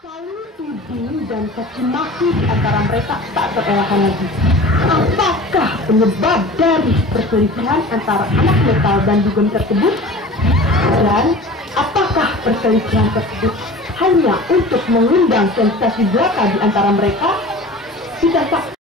Saling tuding dan caci maki di antara mereka tak terelakkan lagi. Apakah penyebab dari perselisihan antara anak metal dan dugem tersebut? Dan apakah perselisihan tersebut hanya untuk mengundang sensasi belaka di antara mereka? Kita saksikan.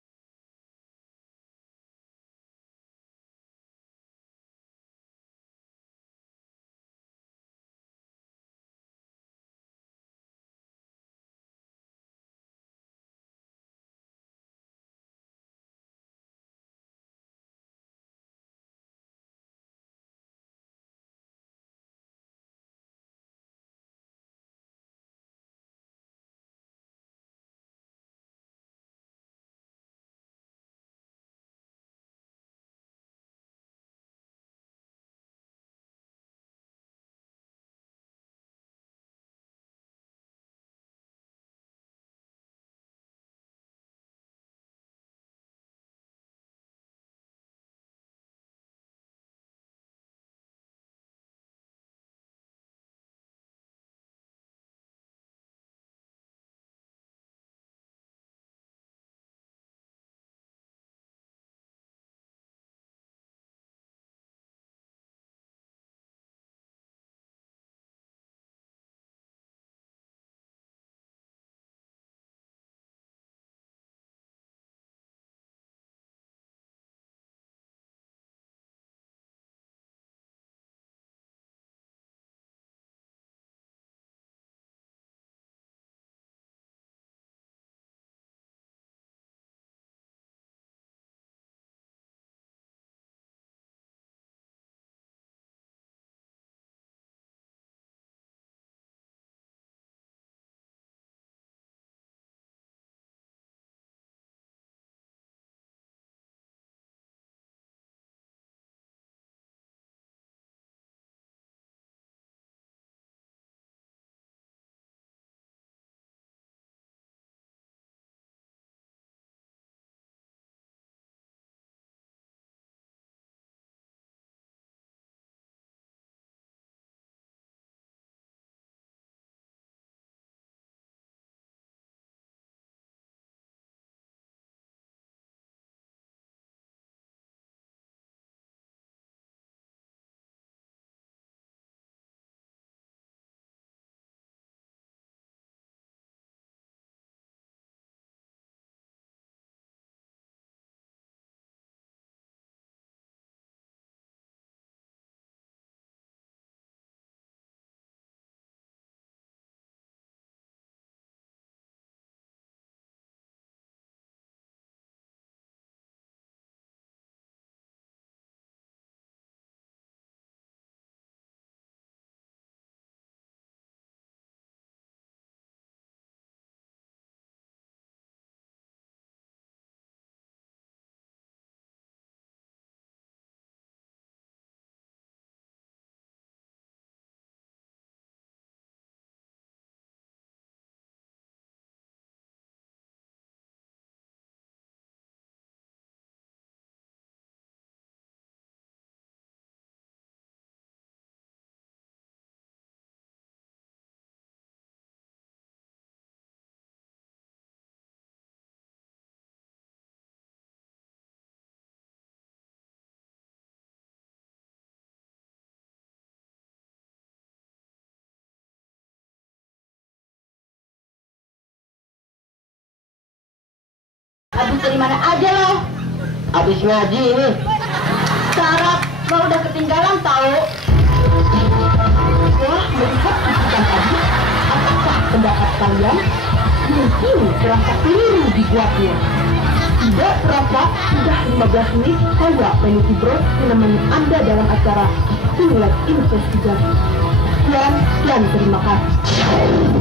Habis dari mana aja lo? Habis ngaji ini. Sarap lo udah ketinggalan tahu. Setelah melihat kejutan tadi, apakah pendapat kalian? Mungkin terasa keliru dibuatnya. Tidak terasa sudah 15 menit saya Peniti Bros menemani Anda dalam acara Inlet Investigasi. Sekian dan terima kasih.